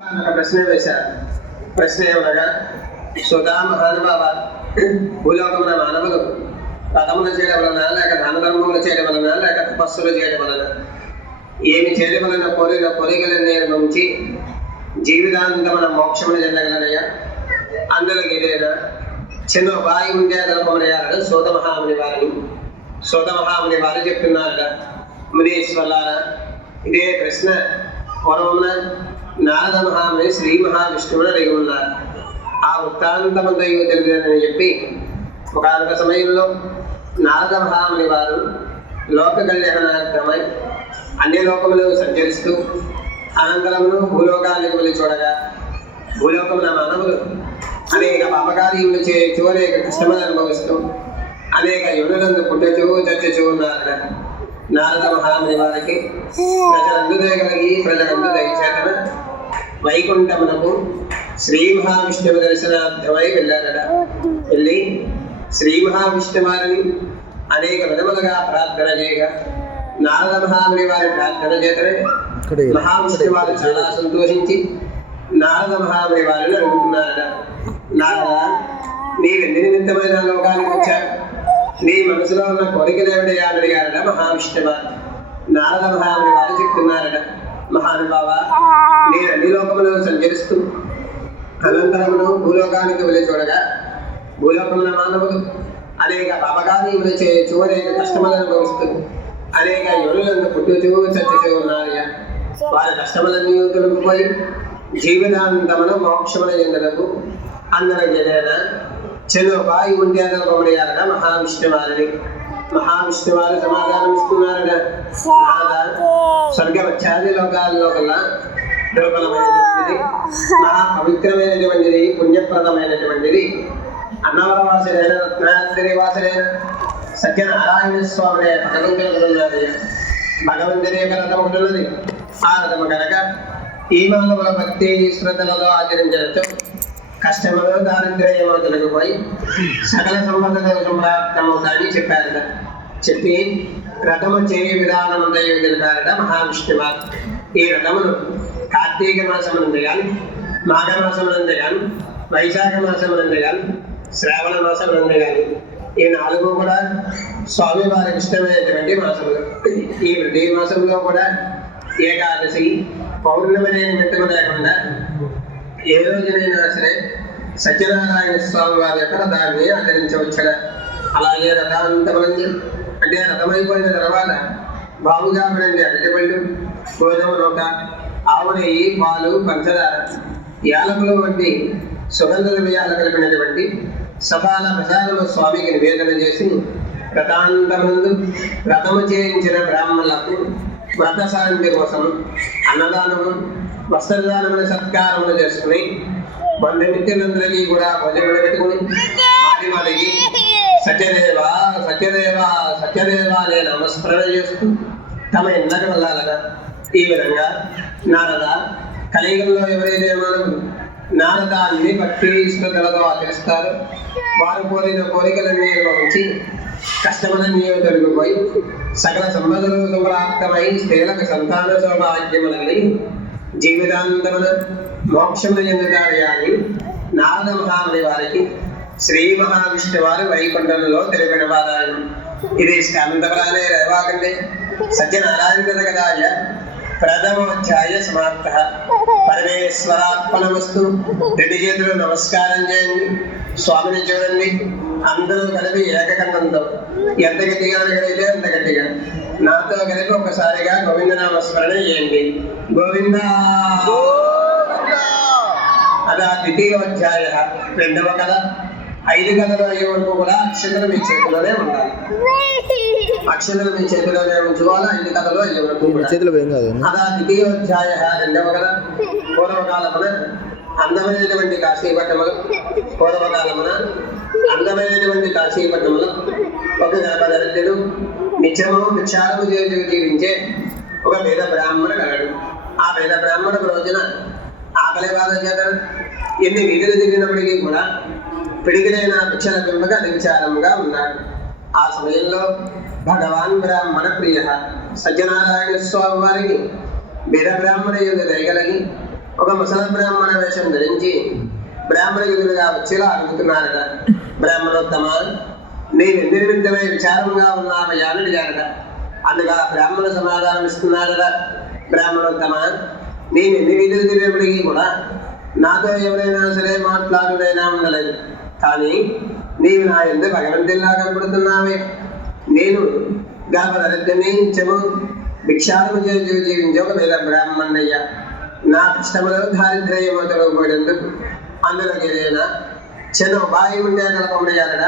ఒక ప్రశ్న వేశారు. ప్రశ్న ఏమనగా, సుధా మహానుభావ, భూలోకమున మానవులు పదములు చేయడం వలన, లేక దాన ధర్మములు చేయడం వలన, లేక తపస్సులు చేయడం వలన, ఏమి చేయడం వలన కోరిన కోరికలన్నీ నుంచి జీవితాంతమున మోక్షమును చెందగలనయ్యా? అందులో ఏదైనా చిన్న ఉపాయం ఉంటే గలపమనయ్యారు సోద మహాముని వారిని. సోద మహాముని వారు చెప్తున్నారట, మునీశ్వరులారా, ఇదే ప్రశ్న పూర్వమున నారద మహాముని శ్రీ మహావిష్ణువుని అడిగి ఉన్నారు. ఆ వృత్తాంతమంతయు తెలియదని చెప్పి ఒకనొక సమయంలో నారద మహాముని వారు లోక కళ్యాణార్థమై అన్ని లోకములు సంచరిస్తూ అనంతరమును భూలోకానికి వెళ్ళి చూడగా, భూలోకమున మానవులు అనేక పాపకార్యములు చేయొచ్చు, అనేక కష్టములు అనుభవిస్తూ అనేక యునులందు పుట్టచూ చచ్చచూ ఉన్నారట. నారద మహాముని వారికి ప్రజలందు దయగలిగి ప్రజలందు దయచేతన వైకుంఠమునకు శ్రీ మహావిష్ణువు దర్శనార్థమై వెళ్ళారట. వెళ్ళి శ్రీ మహావిష్ణువారిని అనేక విధములుగా ప్రార్థన చేయగా, నారద మహాముని వారి ప్రార్థన చేతనే మహావిష్ణు వారు చాలా సంతోషించి నారద మహాముని వారిని అడుగుతున్నారట, నారద, నీవెందు నిమిత్తమైన లోకానికి వచ్చారు? నీ మనసులో ఉన్న కోరికలు ఏమిటయా అని అడిగారట మహావిష్ణువారు. నారద మహాముని వారు చెప్తున్నారట, మహానుభావ, నేను అన్ని లోకములు సంచరిస్తూ అనంతరమును భూలోకానికి వెళ్ళి చూడగా, భూలోకమున మానవులు అనేక పాపకార్యములు చేయొచ్చు, అనేక కష్టములు అనుభవిస్తూ అనేక యోనులందు పుట్టుచూ చచ్చుచూ ఉన్నారయ్యా. వారి కష్టములన్నీ తొలగిపోయి జీవితాంతమును మోక్షముల చెందలకు అందరం జగన చిన్న ఉపాయి ఉంటే అదొకమడియారట మహావిష్ణువారిని. మహావిష్ణువారు సమాధానం ఇస్తున్నారట, స్వర్గవచ్చాది లోకాల్లో కల్లా దుర్బలమైనటువంటిది, మహా పవిత్రమైనటువంటిది, పుణ్యప్రదమైనటువంటిది, అన్నవరవాసులైన రత్నాద్రి వాసులైన సత్యనారాయణ స్వామి భగవంతుడు. భగవంతుని యొక్క రథం ఒకటి ఉన్నది. ఆ రథము కనుక ఈ మానవుల భక్తి శ్రద్ధలలో ఆచరించవచ్చు. కష్టములు దారిద్ర్యము తొలగిపోయి సకల సంపదలు సంప్రాప్తమవుతాయని చెప్పారట. చెప్పి రథము చేయ విధానమంతయు తెలిపారట మహావిష్ణువారు. ఈ రథమును కార్తీక మాసమునందు కానీ, మాఘమాసమునందు కానీ, వైశాఖ మాసమునందు కానీ, శ్రావణ మాసమునందు కానీ, ఈ నాలుగు కూడా స్వామివారికి ఇష్టమైనటువంటి మాసములు. ఈ ప్రతి మాసంలో కూడా ఏకాదశి, పౌర్ణమి నిమిత్తము లేకుండా ఏ రోజునైనా సరే సత్యనారాయణ స్వామి వారి యొక్క రథాన్ని ఆచరించవచ్చుగా. అలాగే రథాంతమంది అంటే రథమైపోయిన తర్వాత బాగుగా పడండి అరటిపళ్ళు, గోధుమ నూక, ఆవు నెయ్యి, పాలు, పంచదార, యాలకులు వంటి సుగంధ ద్రవ్యాలు కలిపినటువంటి సఫాల ప్రసాదము స్వామికి నివేదన చేసి రథాంతమందు రథము చేయించిన బ్రాహ్మణులకు వ్రతశాంతి కోసం అన్నదానము, వస్త్రదానముల సత్కారములు చేసుకుని బంధుమిత్రులందరికీ కూడా భోజనములు పెట్టుకుని మాటి మాటికి సత్యదేవ సత్యదేవ సత్యదేవ అనే నమస్మరణ చేస్తూ తమ ఇళ్ళకి వెళ్ళాలగా. ఈ విధంగా నారద కలియుగంలో ఎవరైతే మానవులు నారదాన్ని భక్తి శ్రద్ధలతో ఆచరిస్తారు, వారు కోరిన కోరికలన్నీ నుంచి కష్టములన్నీ తొలగిపోయి సకల సంపదలు సంప్రాప్తమై స్త్రీలకు సంతాన సౌభాగ్యములని జీవితాంతమున మోక్షములు చెందుతారు అని నారద మహాముని వారికి శ్రీ మహావిష్ణు వారు వైకుంఠంలో తెలిపిన వారాయణ. ఇది స్కందపరానే రేవాకండే సత్యనారాయణ కథాయ ప్రథమోధ్యాయ సమాప్త. పరమేశ్వరార్పణమస్తు. రెండు చేతులు నమస్కారం చేయండి, స్వామిని చూడండి. అందరూ కలిపి ఏకకంఠంతో ఎంత గట్టిగా అడగలిగితే అంత గట్టిగా నాతో కలిపి ఒకసారిగా గోవిందనామస్మరణ చేయండి. గోవింద. అదా ద్వితీయోధ్యాయ, రెండవ కథ. 5 కథలు అయ్యే వరకు కూడా అక్షతలు మీ చేతిలోనే ఉండాలి. అక్షతలు మీ చేతిలోనే ఉంచుకోవాలి. 5 కథలు అయ్యే వరకు అదా ద్వితీయోధ్యాయ, రెండవ కథ. పూర్వకాలమున అందమైనటువంటి కాశీపట్టణములు, పూర్వకాలమున అందమైనటువంటి కాశీపట్టణములు ఒక గర్భధరిత్రుడు నిత్యము భిక్షారము చేసి జీవించే ఒక వేద బ్రాహ్మణ కలడు. ఆ వేద బ్రాహ్మణకు రోజున ఆకలి బాధ చేత ఎన్ని వీధులు తిరిగినప్పటికీ కూడా పిడికిలైన భిక్షల పెంపక నిర్విచారముగా ఉన్నాడు. ఆ సమయంలో భగవాన్ బ్రాహ్మణ ప్రియ సత్యనారాయణ స్వామి వారికి వేద బ్రాహ్మణ యుద్ధ దయగలిగి ఒక ముసల బ్రాహ్మణ వేషం ధరించి బ్రాహ్మణ ఎదురుగా వచ్చేలా అడుగుతున్నారట. బ్రాహ్మణోత్తమ, నేను ఎన్ని నిమిత్తమై విచారంగా ఉన్నామయ్యా అని అడిగారట. అందుగా బ్రాహ్మణ సమాధానం ఇస్తున్నారట. బ్రాహ్మణోత్తమ, నేను ఎన్ని వీధులు తిరిగినప్పటికీ కూడా నాతో ఎవరైనా సరే మాట్లాడునైనా ఉండలేదు. కానీ నీవు నా ఎందుకు భగవంతుల్లా కనపడుతున్నావే. నేను గర్భదరిద్రము భిక్షాలను జీవించే ఒక వేద బ్రాహ్మణయ్య. నా కష్టములో దారిద్ర్యము తొలగిపోయేందుకు అందులోకి ఏదైనా చిన్న ఉపాయం ఉండే కలపమయ్యారట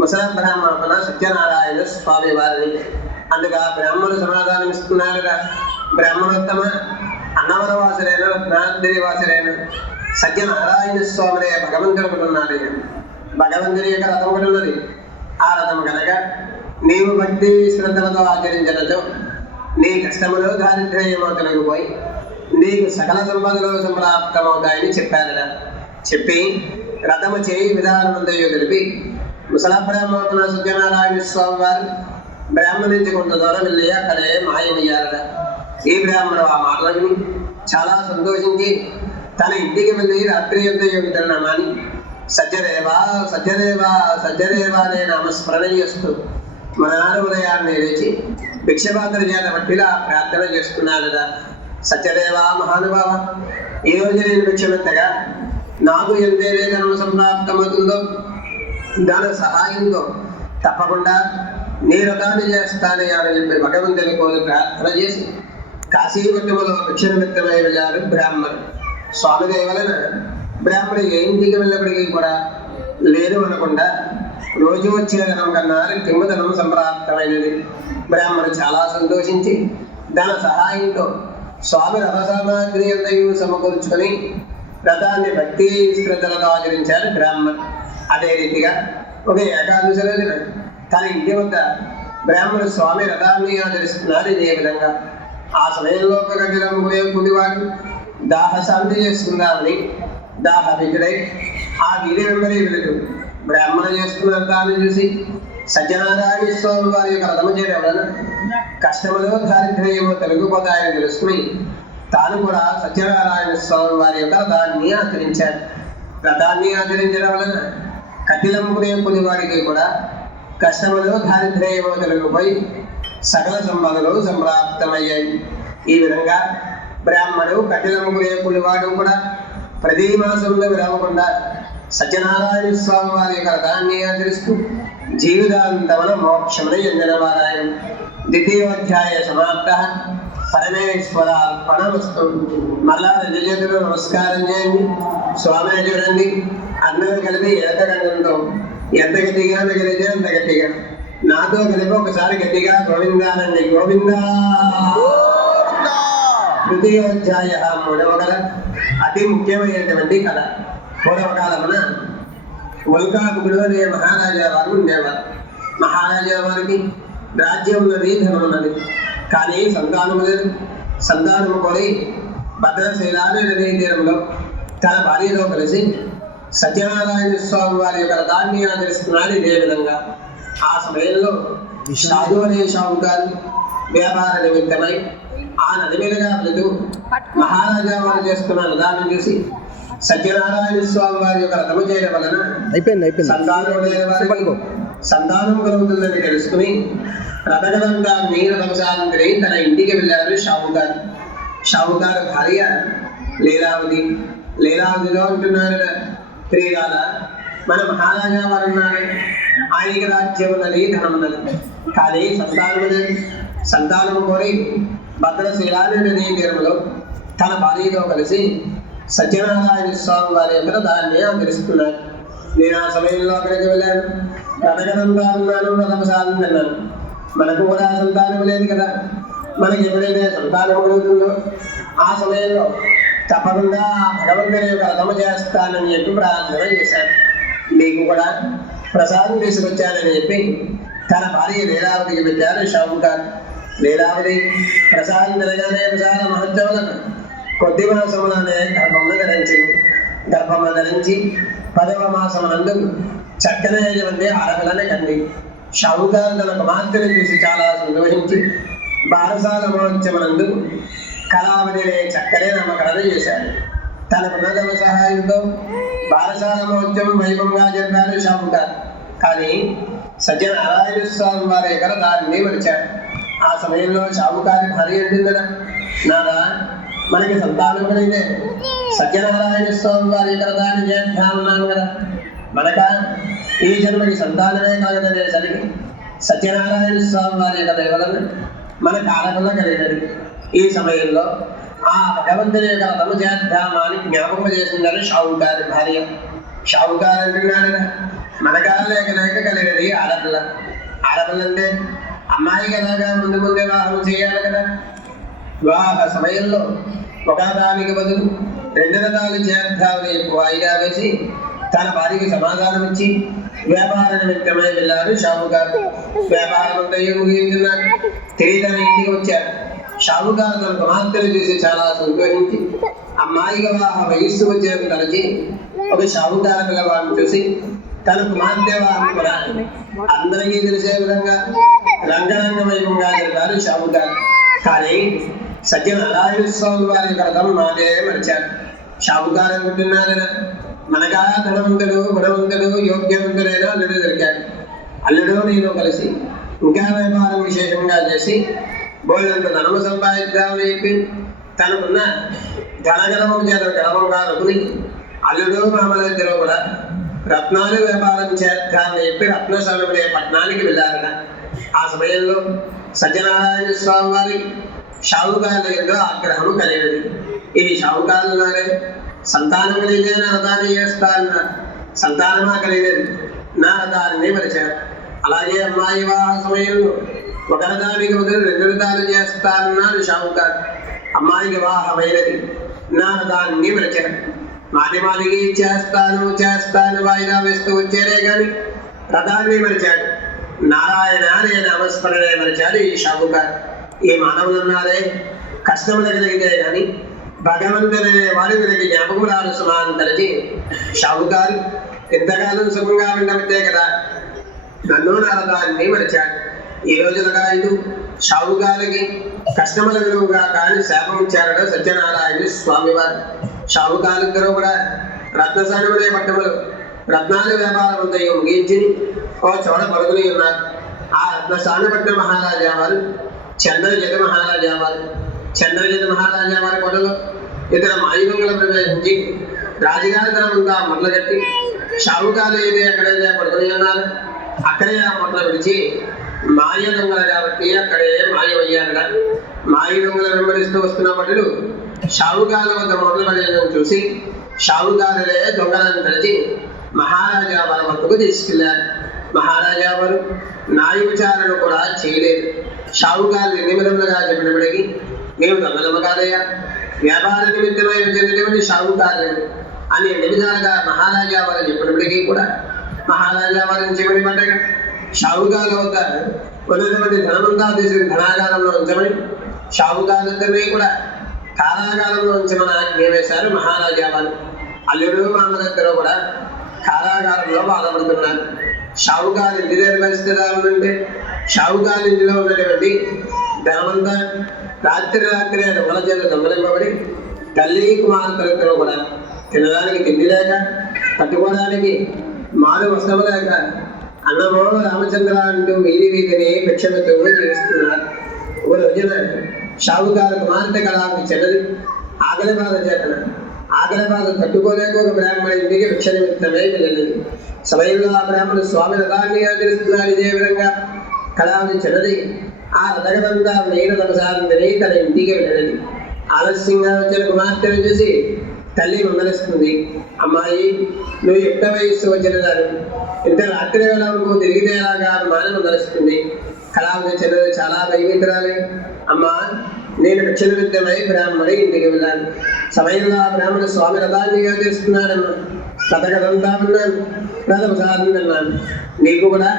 ముసల బ్రాహ్మణ సత్యనారాయణ స్వామి వారిని. అందుగా బ్రాహ్మణులు సమాధానం ఇస్తున్నారట. బ్రాహ్మణోత్తమ, అన్నవరవాసులైన రత్నాద్రివాసులైన సత్యనారాయణ స్వామినే భగవంతుడు ఒకటి ఉన్నాడు. భగవంతుని యొక్క రథం ఒకటి ఉన్నది. ఆ రథం కనుక నీవు భక్తి శ్రద్ధలతో ఆచరించడంతో నీ కష్టములో దారిద్ర్యమో తొలగిపోయి నీకు సకల సంపదలు సంప్రాప్తమవుతాయని చెప్పారట. చెప్పి రథము చేయి విధానమంతయో తెలిపి ముసల బ్రాహ్మణ సత్యనారాయణ స్వామి వారు బ్రాహ్మణ నుంచి కొంత దూరం వెళ్ళి అక్కడే మాయమయ్యారట. ఈ బ్రాహ్మణుడు ఆ మాటలు విని చాలా సంతోషించి తన ఇంటికి వెళ్ళి రాత్రి యుద్ధ నామాని సత్యదేవా సత్యదేవా సత్యదేవా అనే నామస్మరణ చేస్తూ మనాడు ఉదయాన్ని లేచి భిక్షపాత్ర చేత బట్టిలా ప్రార్థన చేస్తున్నాడట. సత్యదేవా మహానుభావ, ఈ రోజు నేను భిక్షమెత్తగా నాకు ఎంతైతే ధనం సంప్రాప్తమవుతుందో దాని సహాయంతో తప్పకుండా నీ రథాన్ని చేస్తానయ్యా అని చెప్పి భగవంతుని కోరి ప్రార్థన చేసి కాశీపట్నములో భిక్షనిమిత్తమై వెళ్ళారు బ్రాహ్మణుడు. స్వామిదేవ వలన బ్రాహ్మణుడు ఏ ఇంటికి వెళ్ళినప్పటికీ కూడా లేదు అనకుండా రోజు వచ్చే ధనం కన్నా రెట్టింపు ధనం సంప్రాప్తమైనది. బ్రాహ్మణుడు చాలా సంతోషించి దాని సహాయంతో స్వామి రథ సామాగ్రి అంతయు సమకూర్చుకొని రథాన్ని భక్తి శ్రద్ధలతో ఆచరించారు బ్రాహ్మణుడు. అదే రీతిగా ఒక ఏకాదశి రోజున తన ఇంటి వద్ద బ్రాహ్మణుడు స్వామి రథాన్ని ఆచరిస్తున్నారు. ఇదే విధంగా ఆ సమయంలో ఒక గడ్డిలో పులివాడు దాహశాంతి చేసుకుందామని దాహవికుడై ఆ వీధి వెంబడి వెళుతూ బ్రాహ్మణ చేసుకున్న రథాన్ని చూసి సత్యనారాయణ స్వామి వారి యొక్క రథము చేయడం వలన కష్టములో దారిద్ర్యము తొలగిపోతాయని తెలుసుకుని తాను కూడా సత్యనారాయణ స్వామి వారి యొక్క రథాన్ని ఆచరించాడు. రథాన్ని ఆచరించడం వలన కఠినముకునే పులివాడికి కూడా కష్టములో దారిద్ర్యము తొలగిపోయి సకల సంపదలు సంప్రాప్తమయ్యాయి. ఈ విధంగా బ్రాహ్మణుడు కఠినముకునే పులివాడు కూడా ప్రతి మాసంలో విరవకుండా సత్యనారాయణ స్వామి వారి యొక్క రథాన్ని ఆచరిస్తూ జీవితాంతమున మోక్షమును చెందిన వారాయన. ద్వితీయోధ్యాయ సమాప్త. పరమేశ్వర అర్పణమస్తు. మళ్ళా రెండు చేతులు నమస్కారం చేయండి. స్వామిని చూడండి. అందరూ కలిపి ఏకగంధంతో ఎంత గట్టిగా మిగిలితే అంత గట్టిగా నాతో కలిపి ఒకసారి గట్టిగా గోవిందానండి. గోవిందా. తృతీయోధ్యాయ మూడవ కథ అతి ముఖ్యమైనటువంటి కథ. పూర్వ కాలమున వల్కాకుడు అనే మహారాజా వారు ఉండేవారు. మహారాజా వారికి రాజ్యం ఉన్నది, ధనం ఉన్నది, కానీ సంతానము లేదు. సంతానము కోరి భద్రశైలాన్ని నదీ తీరంలో తన భార్యతో కలిసి సత్యనారాయణ స్వామి వారి యొక్క రథాన్ని ఆచరిస్తున్నాడు. ఇదే విధంగా ఆ సమయంలో సాధు అనే షావుకారు వ్యాపార నిమిత్తమై ఆ నది మీదుగా వెళుతూ మహారాజా వారు చేస్తున్న రథాన్ని చూసి సత్యనారాయణ స్వామి వారి యొక్క రథము చేయడం వలన సంతానం లేని వారికి సంతానం కలుగుతుందని తెలుసుకుని రథగలంగా నీరు వంశాంతరి తన ఇంటికి వెళ్ళారు షావుకారు. షావుకారు భార్య లీలావతి. లీలావతిలో అంటున్నారు, శ్రీరాధ, మన మహారాజా వారు ఉన్నారు, ఆయనకి రాజ్యం ఉన్నది, ధనం ఉన్నది, కానీ సంతానము లేదు. సంతానము కోరి భద్రశీలాన్ని నదీ తీరంలో తన భార్యతో కలిసి సత్యనారాయణ స్వామి వారి యొక్క దాన్ని ఆచరిస్తున్నారు. నేను ఆ సమయంలో అక్కడికి వెళ్ళాను. రథగలంగా ఉన్నాను, రథమసాలను తిన్నాను. మనకు కూడా సంతానం లేదు కదా. మనకి ఎప్పుడైతే సంతానం కలుగుతుందో ఆ సమయంలో తప్పకుండా భగవంతుని యొక్క రథము చేస్తానని చెప్పి ప్రార్థన చేశాను. నీకు కూడా ప్రసాదం తీసుకొచ్చానని చెప్పి తన భార్య లీలావతికి పెట్టారు షావుకారు. లీలావతి ప్రసాదం తినగానే ప్రసాద మహోత్సవాలను కొద్ది మాసములనే గర్భమును ధరించింది. గర్భము ధరించి 10వ మాసమునందు చక్కనైనటువంటి ఆడపిల్లని కంది. షావుకారు తన కుమార్తెను చూసి చాలా సంతోషించి బారసాల మహోత్సవనందు కళావతి చక్కనే నామకరణ చేశారు. తన ఉన్నతమ సహాయంతో బాలసాల మహోత్సవం వైభవంగా జరిపారు షావుకార్. కానీ సత్యనారాయణ స్వామి వారి ఎక్కడ దారిని మరిచాడు. ఆ సమయంలో షావుకారి భార్య అంటుంది కదా, నాదా మనకి సంతానం కలిగితే సత్యనారాయణ స్వామి వారి ఎక్కడ దారిని చేద్దామన్నాను కదా, మనక ఈ జన్మకి సంతానమే కలగదనేసరికి సత్యనారాయణ స్వామి వారి యొక్క దైవలను మన కాలకంలో కలిగినది. ఈ సమయంలో ఆ భగవంతుని యొక్క రథము చేద్దామాని జ్ఞాపకం చేసిందని షావుకారి భార్య. షావుకారు అంటున్నాడు కదా, మనకా లేక లేక కలిగినది ఆడపిల్ల. ఆడపిల్ల అంటే అమ్మాయికి ఎలాగా ముందు ముందే వివాహం చేయాలి కదా. వివాహ సమయంలో ఒకదానికి బదులు 2 రథాలు చేద్దామని వాయిదా వేసి తన భార్యకి సమాధానం ఇచ్చి వ్యాపార నిమిత్తమై వెళ్ళారు షావుకారు. వ్యాపారం అంతా ముగించున్నారు. తిరిగి తన ఇంటికి వచ్చారు. షావుకారు తన కుమార్తెను చూసి చాలా సంతోషించి అమ్మాయి వివాహ వయస్సు వచ్చేందుకు తలచి ఒక షావుకారు పిల్లవాడిని చూసి తన కుమార్తె వివాహం కూడా అందరికీ తెలిసే విధంగా రంగరంగ వైభవంగా జరిపారు షావుకారు. కానీ సత్యనారాయణ స్వామి వారి వ్రతం మాటే మరిచారు. షావుకారు అనుకుంటున్నారన మనకా ధనవంతుడు గుణవంతుడు యోగ్యవంతుడైన అల్లుడు దొరికాడు. అల్లుడు నేను కలిసి ఇంకా వ్యాపారం విశేషంగా చేసి బోలంత ధనము సంపాదిద్దామని చెప్పి తనకున్న ధనగణము చేత గర్వంగా రఘుని అల్లుడు మామలిద్దరూ కూడా రత్నాలు వ్యాపారం చేద్దామని చెప్పి రత్నస్వామి పట్టణానికి వెళ్ళారట. ఆ సమయంలో సత్యనారాయణ స్వామి వారి షావుకారు దగ్గర ఆగ్రహం కలిగినది. ఇది షావుకారులారే సంతానం కలిగితే నా రథాన్ని చేస్తా అన్నారు. సంతానమా కలిగినది నా రథాన్ని మరిచారు. అలాగే అమ్మాయి వివాహ సమయంలో ఒక రథానికి బదులు 2 రథాలు చేస్తా అన్నారు షావుకారు. అమ్మాయికి వివాహమైనది నా రథాన్ని మరిచారు. మాటిమాటికి చేస్తాను వాయిదా వేస్తూ వచ్చారే కానీ రథాన్ని మరిచాడు. నారాయణ అనే నామస్మరణే మరిచాడు ఈ షావుకారు. ఈ మానవులు ఉన్నారే కష్టములు కలిగితే కానీ భగవంతుడనే వారి వీరికి జ్ఞాపకం రాదు సుమాన్ తలచి షావుకారు ఎంతకాలం సుఖంగా ఉండబట్టే కదా నన్ను నా రథాన్ని మరిచాడు. ఈ రోజులుగా ఇది షావుకారికి కష్టముల విలువగా కానీ శాపం ఇచ్చారట సత్యనారాయణ స్వామి వారు. షావుకారులిద్దరూ కూడా రత్నసానుడే పట్టములు రత్నాల వ్యాపారం అంతా ముగించి ఓ చోట పరుగుని ఉన్నారు. ఆ రత్నసానుపట్న మహారాజా వారు చంద్రజత మహారాజా వారి కొడలు ఇతర మాయుగంగల ప్రవేశించి రాజుగారి ధనమంతా మొదలుగట్టి షావుకారు ఏదే ఎక్కడైతే పడుకుని ఉన్నారు అక్కడే ఆ మొదలు విడిచి మాయ దొంగలు కాబట్టి అక్కడే మాయమయ్యారట. మాయ దొంగలు వెంబడిస్తూ వస్తున్న భటులు షావుకారు వద్ద మొదలు పడేయడం చూసి షావుకారులే దొంగలను కలిసి మహారాజా వారి వద్దకు తీసుకెళ్లారు. మహారాజా వారు న్యాయ విచారణ కూడా చేయలేదు. షావుకారు ఎన్ని విధములుగా చెప్పినప్పటికీ మేము దొంగలము కాదయ్యా, వ్యాపార నిమిత్తమై చెందినటువంటి షావుకారు అని 2 విధాలుగా మహారాజా వారు చెప్పినప్పటికీ కూడా మహారాజా వారిని చెప్పని పడ్డగా షావుకారు వద్ద కొన్నటువంటి ధనమంతా తీసుకుని ధనాగారంలో ఉంచమని షావుకారులందరినీ కూడా కారాగారంలో ఉంచమని ఆజ్ఞ వేశారు మహారాజా వారు. అల్లుడు మామలిద్దరూ కూడా కారాగారంలో బాధపడుతున్నారు. షావుకారు ఇంటి దగ్గర పరిస్థితి ఉందంటే షావుకారు ఇంటిలో ఉన్నటువంటి ధనమంతా రాత్రి దొంగల చేత దొంగలింపబడి తల్లి కుమార్తెలతో కూడా తినడానికి తిండి లేక కట్టుకోవడానికి మారు వస్త్రము లేక అన్నమో రామచంద్ర అంటూ వీధిని భిక్షమిస్తూ జీవిస్తున్నారు. ఒక రోజున షావుకారు కుమార్తె కళాకి చెల్లది ఆకలి బాధ తట్టుకోలేక ఒక బ్రాహ్మణ ఇంటికి భిక్ష నిమిత్తమే వెళ్ళింది. సమయంలో ఆ బ్రాహ్మణ స్వామి రథాన్ని ఆచరిస్తున్నారు. ఇదే విధంగా కళాకి చెల్లది ఆ రథగదంతా నేను తమసారిని తన ఇంటికి వెళ్ళినది. ఆలస్యంగా వచ్చిన కుమార్తెను చూసి తల్లి మందలిస్తుంది. అమ్మాయి, నువ్వు యుక్త వయస్సు వచ్చిన దాన్ని ఇంత రాత్రి వేళ వరకు తిరిగితే ఎలాగా మాన మందలిస్తుంది. కళాకి చెల్లది చాలా భయమిత్రాలే. అమ్మా, నేను భిక్ష నిమిత్తమై బ్రాహ్మణి ఇంటికి వెళ్ళాను. సమయంలో ఆ బ్రాహ్మణ స్వామి రథాన్ని ఆచరిస్తున్నాడమ్మా. కథగదంతా ఉన్నాను, ప్రసాదం అన్నాను, నీకు కూడా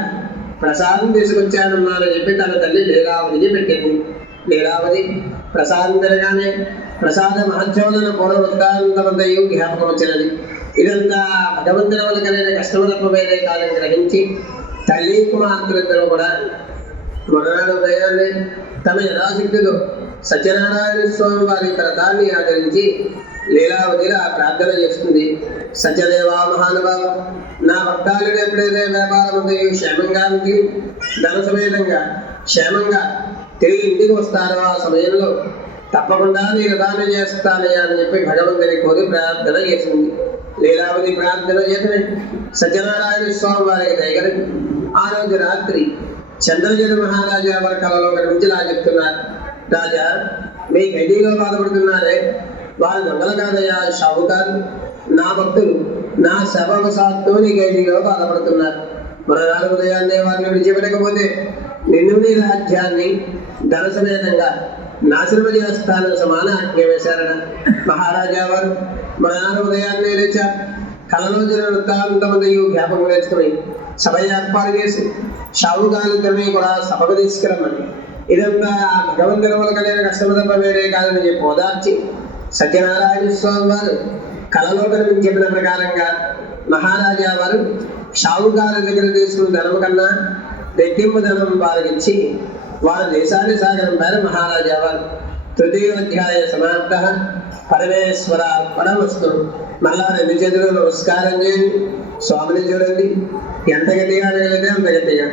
ప్రసాదం తీసుకొచ్చానన్నానని చెప్పి తన తల్లి లీలావతిని పెట్టింది. లీలావతి ప్రసాదం తినగానే ప్రసాద మహత్యములను పూర్వ వృత్తాంతమంతయు జ్ఞాపకం వచ్చినది. ఇదంతా భగవంతుల వల్ల కలిగిన కష్టములకు వేరే కాలం గ్రహించి తల్లి కుమార్తెలిద్దరూ కూడా మరునాడు ఉదయాన్నే తమ యథాశక్తితో సత్యనారాయణ స్వామి వారి వ్రతాన్ని ఆచరించి లీలావతిలా ప్రార్థన చేస్తుంది. సత్యదేవా మహానుభావ, నా భక్తాలను ఎప్పుడైతే వ్యాపారం ఉంది క్షేమంగా ఉంది, ధన సమేతంగా క్షేమంగా తిరిగి ఇంటికి వస్తారో ఆ సమయంలో తప్పకుండా నేను దానం చేస్తానయ్యా అని చెప్పి భగవంతుని కోరి ప్రార్థన చేసింది. లీలావతి ప్రార్థన చేతనే సత్యనారాయణ స్వామి వారికి దగ్గర ఆ రోజు రాత్రి చంద్రజన మహారాజా వారి కళలో నుంచి ఇలా చెప్తున్నారు, రాజా మీ ఖైదీలో బాధపడుతున్నారే, వారి దొంగల కాదయ్యా షావుకారు, నా భక్తులు నా శవవశాత్తు నీ ఖైదీలో బాధపడుతున్నారు. మరణాలు ఉదయాన్నే వారిని విడిచిపెట్టకపోతే నిన్ను నీ రాజ్యాన్ని ధన సమేతంగా నాశనం చేస్తానని సమాన ఆజ్ఞ వేశారట. మహారాజా వారు మరణాలు ఉదయాన్నే లేచారు. కళలో జరిగిన వృత్తాంతమంది జ్ఞాపకం తెచ్చుకుని సభ ఏర్పాటు చేసి షావుకారులందరినీ కూడా సభకు తీసుకురమ్మని, ఇదంతా భగవంతుని వల్ల కలిగిన కష్టం తప్ప వేరే కాదని చెప్పి ఓదార్చి సత్యనారాయణ స్వామి వారు కళలో కనిపించి చెప్పిన ప్రకారంగా మహారాజా వారు షావుకారు దగ్గర తీసుకున్న ధనం కన్నా రెట్టింపు ధనం వారికి ఇచ్చి వారి దేశాన్ని సాగరం పేరు మహారాజా వారు. తృతీయోధ్యాయ సమాప్త. పరమేశ్వర పరమస్తు. మళ్ళా 2 చేతులు నమస్కారం చేయండి, స్వామిని చూడండి, ఎంత గట్టిగా అడగలిగితే అంత గట్టిగా.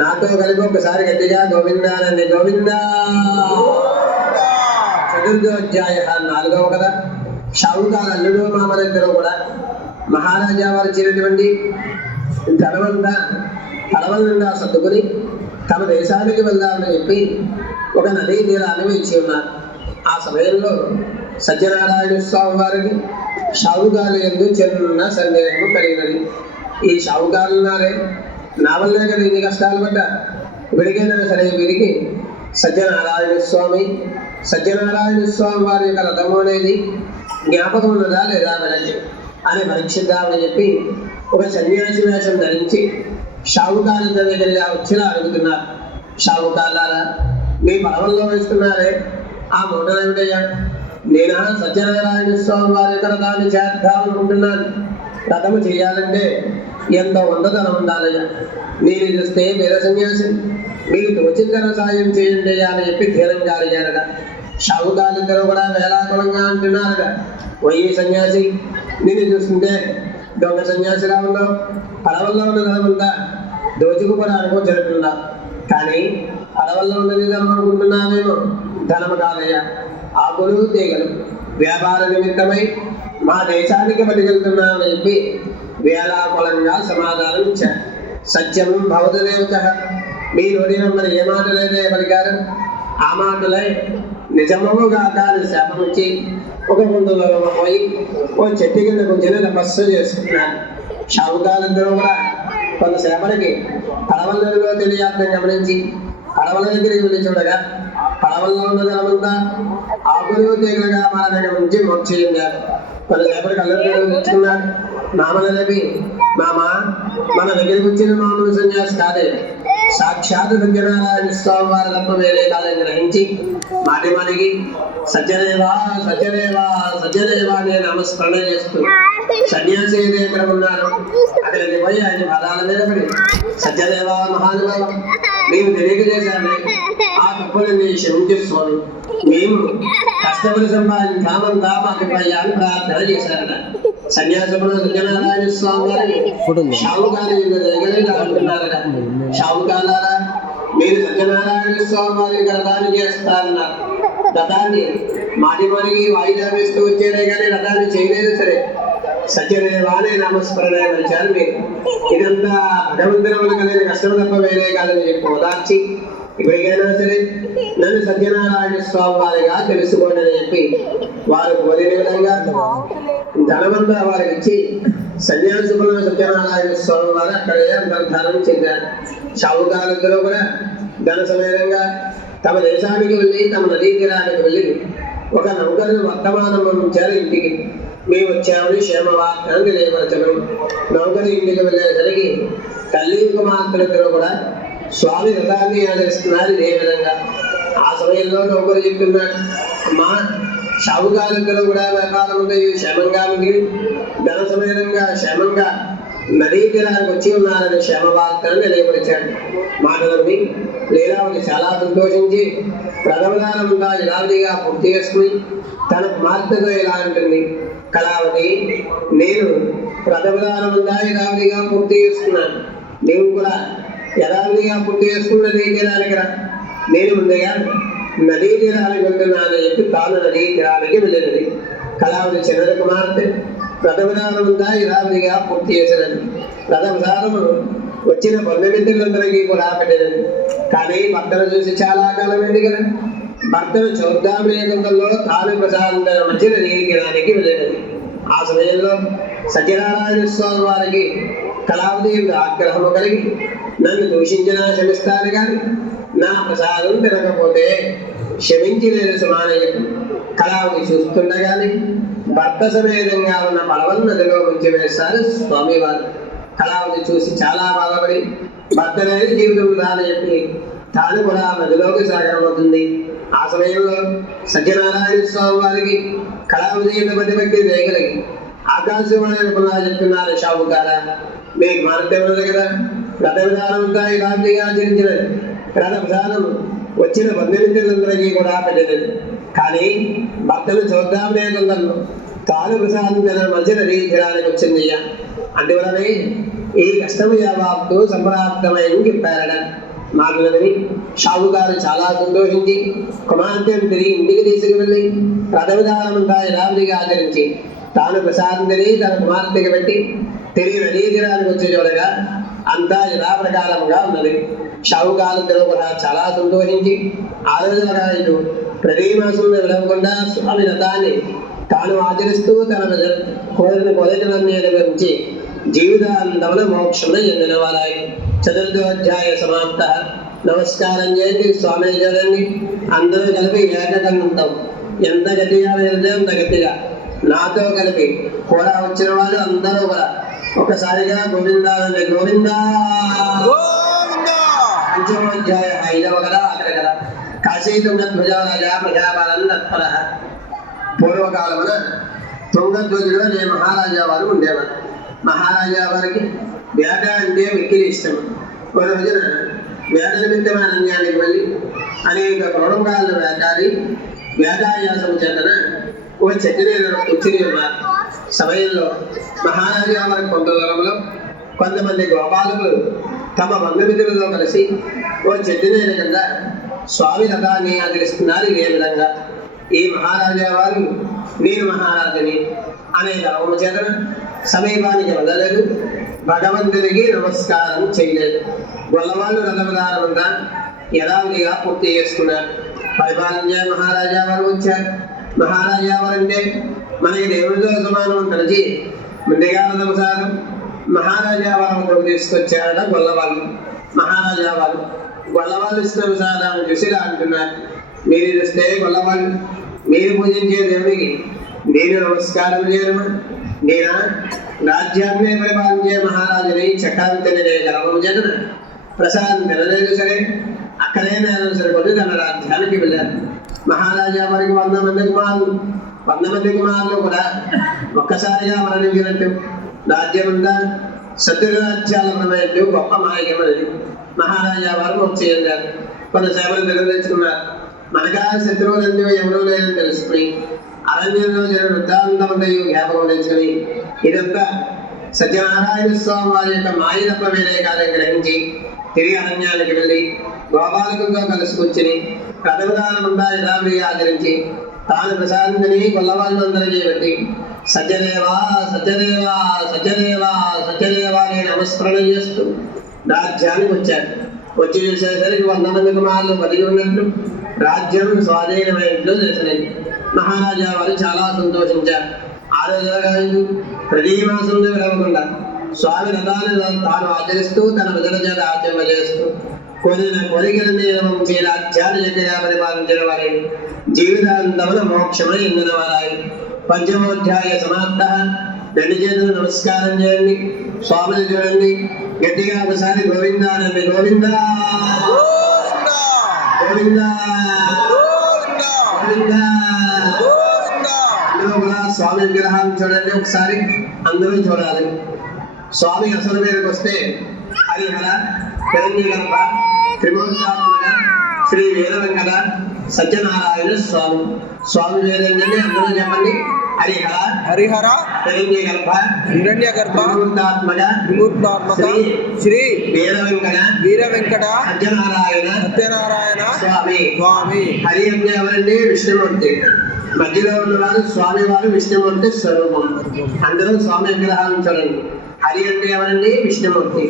నాతో కలిపి ఒకసారి గట్టిగా గోవిందానండి, గోవిందా. చతుర్థోధ్యాయ 4వ కదా. షావుకారు అల్లుడు మామలిద్దరూ కూడా మహారాజా వారు ఇచ్చినటువంటి ధనమంతా పడవల నిండా సర్దుకుని తమ దేశానికి వెళ్దామని చెప్పి ఒక నదీ తీరాన్ని వేచి ఉన్నారు. ఆ సమయంలో సత్యనారాయణ స్వామి వారికి షావుకారు ఎందు చిన్న సందేహం కలిగినది. ఈ షావుకారులు ఉన్నారే, నా వల్లే కదా ఇన్ని కష్టాలు పడ్డా, ఇప్పటికైనా సరే వీరికి సత్యనారాయణ స్వామి వారి యొక్క రథము అనేది జ్ఞాపకం ఉన్నదా లేదా మనకి అని పరీక్షిద్దామని చెప్పి ఒక సన్యాసి వేషం ధరించి షావుకారు దగ్గరగా వచ్చినా అడుగుతున్నారు. షావుకారులారా, మీ పడవల్లో వేస్తున్నారే ఆ మూటలు ఏమిటయ్యా? నేను సత్యనారాయణ స్వామి వారి యొక్క రథాన్ని చేద్దామనుకుంటున్నాను. రథము చేయాలంటే ఎంత వందతనం ఉండాలయ్యా. నేను చూస్తే వేరే సన్యాసి, మీకు తోచిన సాయం చేయండి అని చెప్పి ధీరంగా అడిగారట. షావుకారులిద్దరూ కూడా వేలాకులంగా అంటున్నారట, వయ్యి సన్యాసి, నేను చూస్తుంటే దొంగ సన్యాసిలా ఉన్నావు. పడవల్లో ఉన్న ధనమంతా దోచుకుపోవడానికి జరుగుతుందా? కానీ పడవల్లో ఉన్నది ధనం అనుకుంటున్నావేమో, ధనము కాదయ్యా. ఆకులు తీగలు వ్యాపార నిమిత్తమై మా దేశానికి పట్టుకెళ్తున్నామని చెప్పి వేలాకులంగా సమాధానం ఇచ్చారు. సత్యం భవతదేవత. మీ నోటి మరి ఏ మాటలైతే పలికారు ఆ మాటలై నిజముగా కాని శాపమిచ్చి ఒక ముందులో పోయి ఓ చెట్టు కింద కూర్చొని తపస్సు చేసుకున్నారు. షావుకారులందరూ కూడా కొంతసేపటికి పడవలలో తెలియార్థం గమనించి పడవల దగ్గరికి వెళ్ళి చూడగా పడవల్లో ఉన్న ధనమంతా ఆకులు తీగలుగా మన దగ్గర నుంచి మోక్షించారు. కొంతసేపటి కళ్ళ తెచ్చుకున్నారు. మామలవి, మామ, మన దగ్గరికి వచ్చిన మామూలు సన్యాసి కాదే, సాక్షాత్ సత్యనారాయణ స్వామి వారి తప్ప వేరే కాదని గ్రహించి మాటి మనకి సత్యదేవా సత్యదేవా సత్యదేవా అనే నామస్మరణ చేస్తూ సన్యాసి ఎక్కడ ఉన్నారు అక్కడికి పోయి ఆయన పదాల మీద పడి, సత్యదేవా మహానుభావ, మేము తెలియజేశాము, ఆ తప్పులని క్షమించే స్వామి, మేము కష్టపడి సంపాదించామంతా మాకు అని ప్రార్థన చేశారట. సన్యాసములు సత్యనారాయణ స్వామి గారి షావుకారు దగ్గర అంటున్నారట, షావుకారులారా, మీరు సత్యనారాయణ స్వామి వారి రథాన్ని చేస్తారన్నారు. రథాన్ని మాటి మనకి వాయిదా వేస్తూ వచ్చేదే కానీ రథాన్ని చేయలేదు. సరే, సత్యదేవానే నామస్మరణ వచ్చారు మీరు. ఇదంతా భగవంతుని వల్ల కలిగిన కష్టం తప్ప వేరే కాదని చెప్పి ఓదార్చి ఇప్పటికైనా సరే నన్ను సత్యనారాయణ స్వామి వారిగా తెలుసుకోండి అని చెప్పి వారు కోరిన విధంగా ధనమంతా వారికి ఇచ్చి సన్యాసుకున్న సత్యనారాయణ స్వామి వారు అక్కడే అంతర్ధానం చెందారు. షావుకారులందరూ కూడా ధన సమేతంగా తమ దేశానికి వెళ్ళి తమ నదీ తీరానికి వెళ్ళి ఒక నౌకరుని వర్తమానం పంపించారు ఇంటికి. మేము వచ్చామని క్షేమవార్తను తెలియపరచడం. నౌకరు ఇంటికి వెళ్ళేసరికి తల్లి కుమార్తెలిద్దరూ కూడా స్వామి రథాన్ని ఆదరిస్తున్నారు. ఇదే విధంగా ఆ సమయంలో నౌకరు చెప్తున్నాడు, అమ్మా, షావుకారులందరూ కూడా వ్యాపారం ఉంది, క్షేమంగా ఉంది, ధన సమేతంగా క్షేమంగా నదీ తీరానికి వచ్చి ఉన్నారని క్షేమవార్తను తెలియపరిచాడు. మాటలని లీలావతి చాలా సంతోషించి ప్రథమదానంతా యథావిధిగా పూర్తి చేసుకుని తన కుమార్తెతో ఎలా అంటుంది, కళావతి నేను రథవిధానముందా యథావిధిగా పూర్తి చేసుకున్నాను, నీవు కూడా యథావిధిగా పూర్తి చేసుకున్న నదీ తీరానికి రా, నేను ముందుగా నదీ తీరానికి వెళ్తున్నానని చెప్పి తాను నదీ తీరానికి వెళ్ళినది. కళావతి చిన్నది కుమార్తె రథవిధానముందా యథావిధిగా పూర్తి చేసినది. రథవిధానము వచ్చిన బంధుమిత్రులందరికీ కూడా పెట్టినది. కానీ భర్తను చూసి చాలా కాలం అయింది కదా, భర్తను చూద్దామనే గంటల్లో తాను ప్రసాదం మధ్యన నీటికి వెళ్ళినది. ఆ సమయంలో సత్యనారాయణ స్వామి వారికి కళావతి ఆగ్రహము కలిగి నన్ను దూషించినా క్షమిస్తాను కానీ నా ప్రసాదం తినకపోతే క్షమించి లేదు సమానయ్యకు. కళావతి చూస్తుండగానే భర్త సమేతంగా ఉన్న పడవను నదిలో ముంచి వేస్తారు స్వామివారు. కళావతి చూసి చాలా బాధపడి భర్త లేని జీవితం వృధాని చెప్పి తాను కూడా నదిలోకి సాగరమవుతుంది. ఆ సమయంలో సత్యనారాయణ స్వామి వారికి కళావతి యొక్క ప్రతిభక్తి వేయగలిగి ఆకాశవాణి అనుకున్నా చెప్తున్నారు, షావుకారా మీకు మార్గం ఉన్నది కదా, రథ విధానంతా ఇలాంటిగా ఆచరించినది. రథ విధానం వచ్చిన బంధుమిత్రులందరికీ కూడా పెట్టినది. కానీ భర్తను చూద్దామనే తొందరలో తాను ప్రసాదం మధ్య నదీ తీరానికి వచ్చిందయ్యా. అందువలనే ఈ కష్టము యావాప్తు సంప్రాప్తమని చెప్పారట. మాటలని షావుకారు చాలా సంతోషించి కుమార్తెను తిరిగి ఇంటికి తీసుకువెళ్ళి రథ విధానమంతా యథావిధిగా ఆచరించి తాను ప్రసాదం తిరిగి తన కుమార్తెకి పెట్టి తిరిగి నదీ తీరానికి వచ్చే చూడగా అంతా యథాప్రకారంగా ఉన్నది. షావుకారుద్దరూ కూడా చాలా సంతోషించి ఆ రోజులుగా ఇటు ప్రతి మాసంలో విడవకుండా స్వామి రథాన్ని తాను ఆచరిస్తూ తన కోరిన కోరికలన్నీ నెరవేర్చి జీవితాంతమున మోక్షమున చెందిన వారాయి. చతుర్థోధ్యాయ సమాప్త. నమస్కారం చేయండి, స్వామి చూడండి, అందరూ కలిపి ఏకకంఠం ఎంత గట్టిగా వెళ్తే అంత గట్టిగా నాతో కలిపి కూడా వచ్చిన వాళ్ళు అందరూ కూడా ఒక్కసారిగా గోవిందా గోవిందా. పంచమోధ్యాయ 5వ కదా అక్కడ కదా. కాశీతుంగ ధ్వజరాజా ప్రజాపాలన తత్పర. పూర్వకాలమున తుంగధ్వజుడు అనే మహారాజా వారు ఉండేవారు. మహారాజా వారికి వేట అంటే మిక్కిలి ఇష్టం. ఒక రోజున వేట నిమిత్తం అరణ్యానికి వెళ్ళి అనేక క్రౌడంగాలను వేటాడి వేటాయాసం చేతన ఒక చెట్టు మీద కూర్చుని ఉన్నారు. సమయంలో మహారాజా వారి కొంత దూరంలో కొంతమంది గోపాలకులు తమ బంధుమిత్రులతో కలిసి ఓ చెట్టు మీద కింద స్వామి రథాన్ని ఆచరిస్తున్నారు. ఇదే విధంగా ఈ మహారాజా వారు నేను మహారాజుని అనే గర్వము చేతన సమీపానికి వెళ్ళలేదు, భగవంతునికి నమస్కారం చేయలేదు. గొల్లవాళ్ళు రథ విధానమంతా యథావిధిగా పూర్తి చేసుకున్నారు. పరిపాలన మహారాజా వారు వచ్చారు. మహారాజా వారు అంటే మనకి దేవుడితో సమానం కలిసి ముందుగా రథ ప్రసాదం మహారాజా వారు తీసుకొచ్చారట గొల్లవాళ్ళు. మహారాజా వారు గొల్లవాళ్ళు ఇస్తున్న ప్రసాదాన్ని చూసి అంటున్నారు, మీరు చూస్తే గొల్లవాళ్ళు మీరు పూజించే దేవుడికి నేను నమస్కారం చేయను, నేనా రాజ్యాన్ని పరిపాలించే మహారాజుని చక్రాన్ని తినే గర్వం చేత ప్రసాదం తినలేదు సరే అక్కడే నేను సరిపోతే తన రాజ్యానికి వెళ్ళారు. మహారాజా వారికి 100 మంది కుమారులు కూడా ఒక్కసారిగా మరణించినట్టు రాజ్యమంతా శత్రురాజ్యాల ప్రమేయంతో గొప్ప మాయకమైనది. మహారాజా వారు మోక్ష చెందారు. కొంత సేవలు తెలియజేసుకున్నారు. మనగా శత్రువులంటే ఎవరూ లేదని తెలుసుకుని అరణ్యంలో జరిగిన వృత్తాంతమంతయు జ్ఞాపకం తెచ్చుకుని ఇదంతా సత్యనారాయణ స్వామి వారి యొక్క మాయ తప్ప వేరే కాదని గ్రహించి తిరిగి అరణ్యానికి వెళ్ళి గోపాలకులతో కలిసి కూర్చుని రథవిధానమంతా యథావిధిగా ఆచరించి తాను ప్రసాదించని గొల్లవాళ్ళందరికీ పెట్టి సత్యదేవా సత్యదేవా సత్యదేవా సత్యదేవా అని నమస్మరణ చేస్తూ రాజ్యానికి వచ్చారు. వచ్చి చూసేసరికి 100 మంది కుమారులు బతికి ఉన్నట్టు రాజ్యం స్వాధీనమైనట్లు తెలిసినది. మహారాజా వారు చాలా సంతోషించారు. ఆ రోజుగా ప్రతి మాసంలో విడవకుండా స్వామి రథాన్ని తాను ఆచరిస్తూ తన ప్రజల చేత ఆచరింపజేస్తూ కోరికలన్నీ రాజ్యాన్ని చక్కగా పరిపాలించిన వారి జీవితాంతమున మోక్షమై ఎందిన వారాయి. పంచమోధ్యాయ సమాప్త. 2 చేతులు నమస్కారం చేయండి, స్వామిని చూడండి, గట్టిగా ఒకసారి గోవిందా అనండి. గోవిందా గోవిందా గోవిందా. అందులో కూడా స్వామి విగ్రహాన్ని చూడండి ఒకసారి, అందరూ చూడాలి. స్వామి అసలు మీదకి వస్తే హరిహర హిరణ్యగర్భ త్రిమూర్తాత్మక శ్రీ వీర వెంకట సత్యనారాయణ స్వామి. స్వామి పేరేంటంటే అందరూ చెప్పండి. హరిహర హరిహర హిరణ్య గర్భ విమూర్తాత్మక శ్రీ వీర వెంకట సత్యనారాయణ స్వామి. స్వామి. హరి అంటే ఎవరండి? విష్ణుమూర్తి. మధ్యలో ఉన్నవారు స్వామి వారు విష్ణుమూర్తి స్వరూపం. అందరూ స్వామి విగ్రహాలను చూడండి. హరి అంటే ఎవరండి? విష్ణుమూర్తి.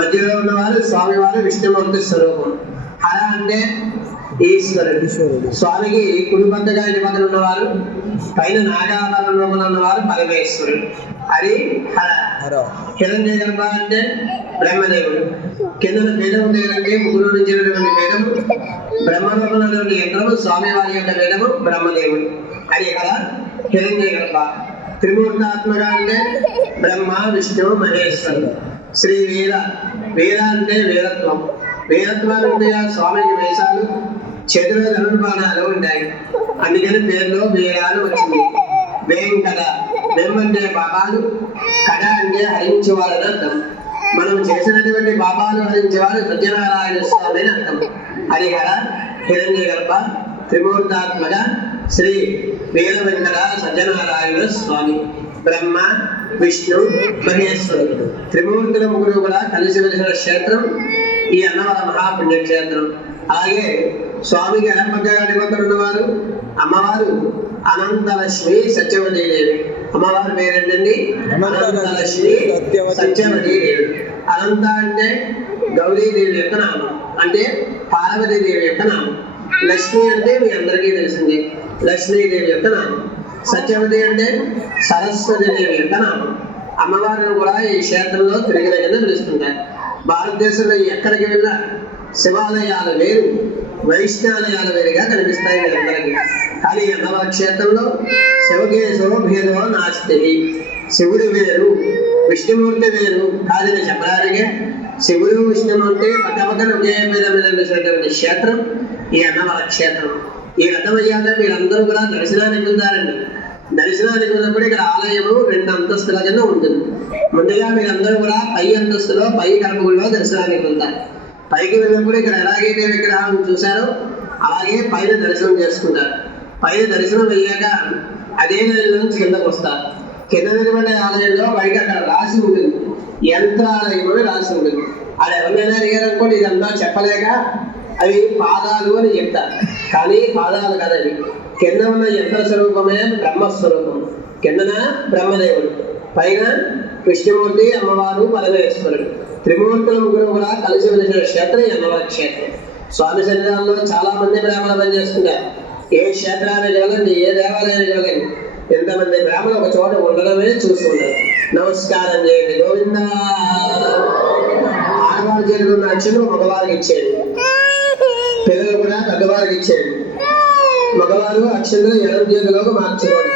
మధ్యలో ఉన్నవారు స్వామి వారు విష్ణుమూర్తి స్వరూపం. హర అంటే ఈశ్వరుడు. స్వామికి కుడి పక్కగా ఇటు పక్కన ఉన్నవారు, పైన నాగాభరణంలో ఉన్నవారు పరమేశ్వరుడు. హరి హర. హిరణ్య గర్భ అంటే బ్రహ్మదేవుడు. కింద వేదం ఉంది కదండి, ముగ్గురు నుంచి వేదము బ్రహ్మలోపమైనటువంటి యంత్రము స్వామి వారి యొక్క వేదము బ్రహ్మదేవుడు. హరిహర హిరణ్య గర్భ. త్రిమూర్తాత్మక అంటే బ్రహ్మ విష్ణు మహేశ్వరుడు. శ్రీ వీర. వీర అంటే వీరత్వం. వీరత్వాలు ఉంటాయి స్వామికి వేషాలు, చేతిలో ధనుర్బాణాలు ఉంటాయి, అందుకని పేరులో వీరాలు వచ్చింది. వేంకట. వెంబంటే పాపాలు, కట అంటే హరించేవారని అర్థం. మనం చేసినటువంటి పాపాలు హరించేవారు సత్యనారాయణ స్వామి అని అర్థం. హరిహర హిరణ్య గర్భ త్రిమూర్తాత్మక శ్రీ వీర వెంకట సత్యనారాయణ స్వామి. బ్రహ్మ విష్ణు మహేశ్వరుడు త్రిమూర్తుల ముగ్గురు కూడా కలిసి వెలిసిన క్షేత్రం ఈ అన్నవర మహాపుణ్యక్షేత్రం. అలాగే స్వామికి అనంపక్కగా ఉన్నవారు అమ్మవారు అనంతలక్ష్మి సత్యవతీదేవి. అమ్మవారి పేరేంటండి? అనంతలక్ష్మి సత్యవతీదేవి. అనంత అంటే గౌరీదేవి యొక్క నామం, అంటే పార్వతీదేవి యొక్క నామం. లక్ష్మి అంటే మీ అందరికీ తెలిసింది, లక్ష్మీదేవి యొక్క నామం. సత్యవతి అంటే సరస్వతీదేవి యొక్క నామం. అమ్మవారిని కూడా ఈ క్షేత్రంలో తిరిగిన కింద పిలుస్తుంటారు. భారతదేశంలో ఎక్కడికి వెళ్ళినా శివాలయాలు వేరు, వైష్ణాలయాలు వేరుగా కనిపిస్తాయి మీరందరికీ. కానీ అన్నవర క్షేత్రంలో శివకేశో భేదో నాస్తి. శివుడు వేరు, విష్ణుమూర్తి వేరు కాదని చెప్పడానికే శివుడు విష్ణుమూర్తి పక్కపక్కన ఒకే మీద నిలిచినటువంటి క్షేత్రం ఈ అన్నవర క్షేత్రం. ఈ రథమయ్యాక మీరందరూ కూడా దర్శనానికి వెళ్తారండి. దర్శనానికి వెళ్ళినప్పుడు ఇక్కడ ఆలయము 2 అంతస్తుల కింద ఉంటుంది. ముందుగా మీరందరూ కూడా పై అంతస్తులో పై గర్భగుడిలో దర్శనానికి వెళ్తారు. పైకి వెళ్ళినప్పుడు ఇక్కడ ఎలాగైతే విగ్రహాలను చూశారో అలాగే పైన దర్శనం చేసుకుంటారు. పైన దర్శనం అయ్యాక అదే నెల నుంచి కిందకు వస్తారు. కింద నిలబడే ఆలయంలో బయట అక్కడ రాసి ఉంటుంది, యంత్రాలయం అని రాసి ఉంటుంది. అది ఎవరైనా అడిగారనుకోండి ఇదంతా చెప్పలేక అవి పాదాలు అని చెప్తారు, కానీ పాదాలు కదవి. కింద ఉన్న యంత్ర స్వరూపమే బ్రహ్మస్వరూపం. కిందన బ్రహ్మదేవుడు, పైన విష్ణుమూర్తి, అమ్మవారు, పరమేశ్వరుడు. త్రిమూర్తుల ముగ్గురు కూడా కలిసి వెలిసిన క్షేత్రం అన్నవారి క్షేత్రం. స్వామి శరీరాల్లో చాలా మంది బ్రాహ్మణ పని చేసుకుంటారు. ఏ క్షేత్రానికి వెళ్ళండి, ఏ దేవాలయానికి వెళ్ళండి, ఎంతమంది బ్రాహ్మణులు ఒక చోట ఉండడమే చూసుకుంటారు. నమస్కారం చేయండి, గోవింద. ఆడవారి చేతులున్న అక్షలు మగవారికి ఇచ్చేది, పిల్లలు కూడా పెద్దవారికి ఇచ్చేది. మగవారు అక్షంతలు ఎడం చేతిలోకి మార్చుకోండి.